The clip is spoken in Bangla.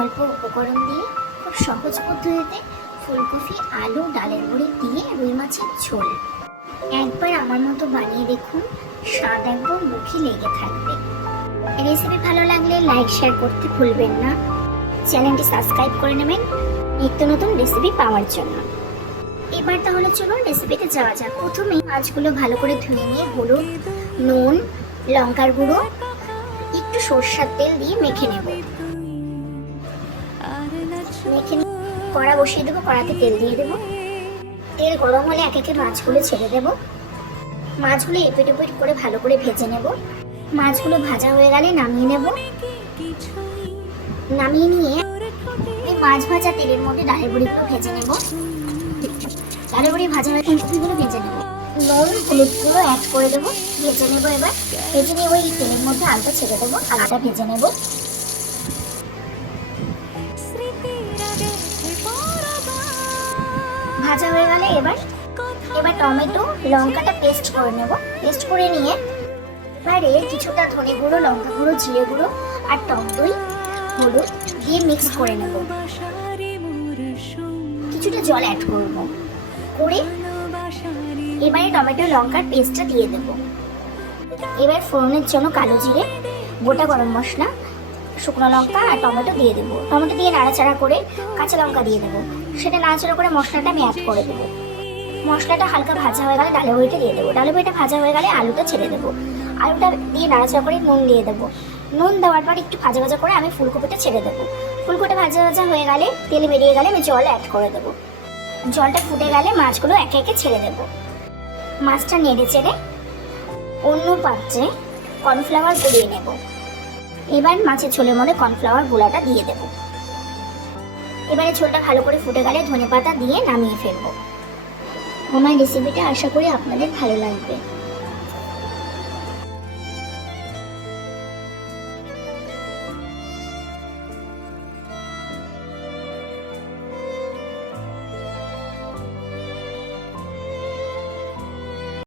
অল্প উপকরণ দিয়ে খুব সহজ পদ্ধতিতে ফুলকপি, আলু, ডালের বড়ি দিয়ে রুই মাছের ঝোল। একবার আমার মতো বানিয়ে দেখুন, স্বাদ একদম মুখে লেগে থাকবে। রেসিপি ভালো লাগলে লাইক শেয়ার করতে ভুলবেন না। চ্যানেলটি সাবস্ক্রাইব করে নেবেন নিত্য নতুন রেসিপি পাওয়ার জন্য। এবার তাহলে চলুন রেসিপিতে যাওয়া যাক। প্রথমে মাছগুলো ভালো করে ধুয়ে নিয়ে হলুদ, নুন, লঙ্কার গুঁড়ো, একটু সরষের তেল দিয়ে মেখে নেব। মেখে নিয়ে কড়া বসিয়ে দেবো, কড়াতে তেল দিয়ে দেবো। তেল গরম হলে এক একে মাছগুলো ছেড়ে দেবো। মাছগুলো এপিট ওপিট করে ভালো করে ভেজে নেব। মাছগুলো ভাজা হয়ে গেলে নামিয়ে নেব। নামিয়ে নিয়ে এই মাছ ভাজা তেলের মধ্যে ডালের বড়িগুলো ভেজে নেব। ডালের বড়ি ভাজা হয়ে ফুলকপিগুলো ভেজে নেব। নুন, হলুদগুলো অ্যাড করে দেবো, ভেজে নেব। এবার ভেজে নিয়ে ওই তেলের মধ্যে আলুটা ছেড়ে দেবো, আলুটা ভেজে নেব। ভাজা হয়ে গেলে এবার টমেটো, লঙ্কাটা পেস্ট করে নেব। পেস্ট করে নিয়ে এবারে কিছুটা ধনে গুঁড়ো, লঙ্কা গুঁড়ো, জিরে গুঁড়ো আর টক দই, হলুদ দিয়ে মিক্স করে নেব। কিছুটা জল অ্যাড করব, করে এবারে টমেটো লঙ্কার পেস্টটা দিয়ে দেব। এবার ফোড়নের জন্য কালো জিরে, গোটা গরম মশলা, শুকনো লঙ্কা আর টমেটো দিয়ে দেবো। টমেটো দিয়ে নাড়াচাড়া করে কাঁচা লঙ্কা দিয়ে দেবো। সেটা নাড়াচাড়া করে মশলাটা আমি অ্যাড করে দেবো। মশলাটা হালকা ভাজা হয়ে গেলে ডালের বড়িটা দিয়ে দেবো। ডালের বড়িটা ভাজা হয়ে গেলে আলুটা ছেড়ে দেবো। আলুটা দিয়ে নাড়াচাড়া করে নুন দিয়ে দেবো। নুন দেওয়ার পর একটু ভাজা ভাজা করে আমি ফুলকপিটা ছেড়ে দেবো। ফুলকপিটা ভাজা ভাজা হয়ে গেলে তেল বেরিয়ে গেলে আমি জল অ্যাড করে দেবো। জলটা ফুটে গেলে মাছগুলো একে একে ছেড়ে দেবো। মাছটা নেড়ে চেড়ে অন্য পাত্রে কর্নফ্লাওয়ার গুলিয়ে নেব। এবার মাছের ঝোলের মধ্যে কর্নফ্লাওয়ার গুঁড়াটা দিয়ে দেব। এবারে ঝোলটা ভালো করে ফুটে গেলে ধনেপাতা দিয়ে নামিয়ে ফেলবো। আমার রেসিপিটা আশা করি আপনাদের ভালো লাগবে।